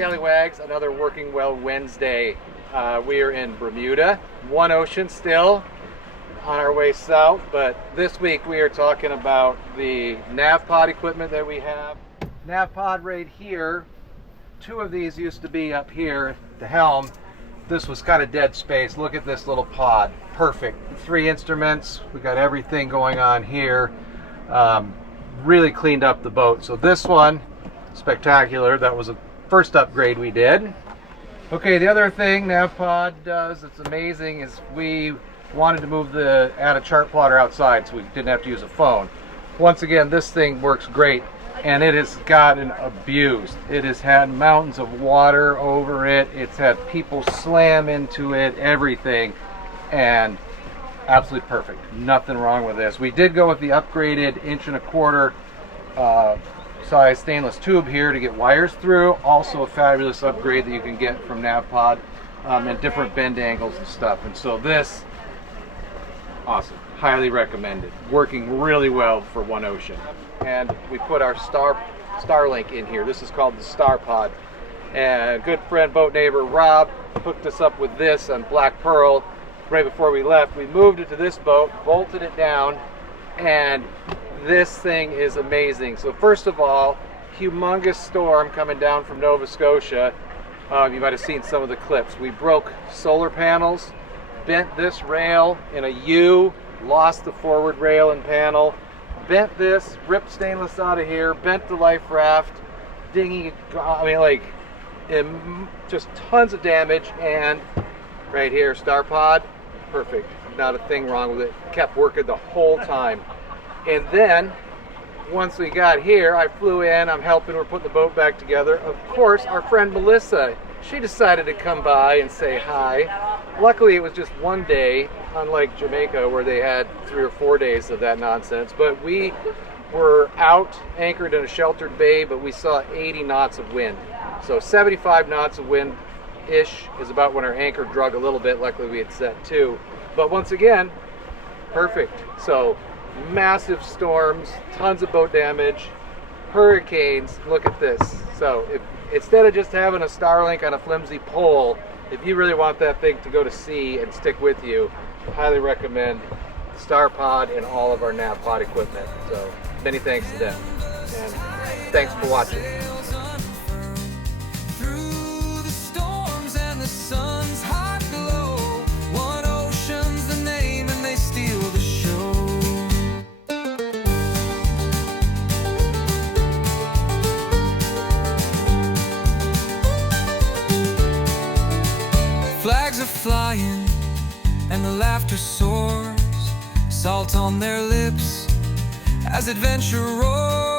Scallywags, another Working Well Wednesday. We are in Bermuda, One Ocean still, on our way south, but this week we are talking about the NavPod equipment that we have. NavPod right here, two of these used to be up here at the helm. This was kind of dead space. Look at this little pod, perfect. 3 instruments, we got everything going on here. Really cleaned up the boat. So this one, spectacular. That was a first upgrade we did. Okay, the other thing NavPod does that's amazing is we wanted to add a chart plotter outside so we didn't have to use a phone. Once again, this thing works great, and it has gotten abused. It has had mountains of water over it. It's had people slam into it, everything, and absolutely perfect. Nothing wrong with this. We did go with the upgraded 1.25 inch size stainless tube here to get wires through. Also a fabulous upgrade that you can get from NavPod, and different bend angles and stuff. And so this, awesome. Highly recommended. Working really well for One Ocean. And we put our Starlink in here. This is called the StarPod. And good friend, boat neighbor Rob hooked us up with this on Black Pearl right before we left. We moved it to this boat, bolted it down, and this thing is amazing. So first of all, humongous storm coming down from Nova Scotia. You might have seen some of the clips. We broke solar panels, bent this rail in a U, lost the forward rail and panel, bent this, ripped stainless out of here, bent the life raft, dinghy, I mean, like, just tons of damage. And right here, StarPod, perfect. Not a thing wrong with it. Kept working the whole time. And then, once we got here, I flew in, I'm helping, we're putting the boat back together. Of course, our friend Melissa, she decided to come by and say hi. Luckily, it was just one day, unlike Jamaica, where they had 3 or 4 days of that nonsense. But we were out, anchored in a sheltered bay, but we saw 80 knots of wind. So 75 knots of wind-ish is about when our anchor drug a little bit. Luckily, we had set 2. But once again, perfect. So massive storms, tons of boat damage, hurricanes. Look at this. So if instead of just having a Starlink on a flimsy pole, if you really want that thing to go to sea and stick with you, I highly recommend StarPod and all of our NavPod equipment. So many thanks to them, and thanks for watching. Through the storms and the sun's hot glow, One Ocean's the name and they steal the show. Flags are flying and the laughter soars, salt on their lips as adventure roars.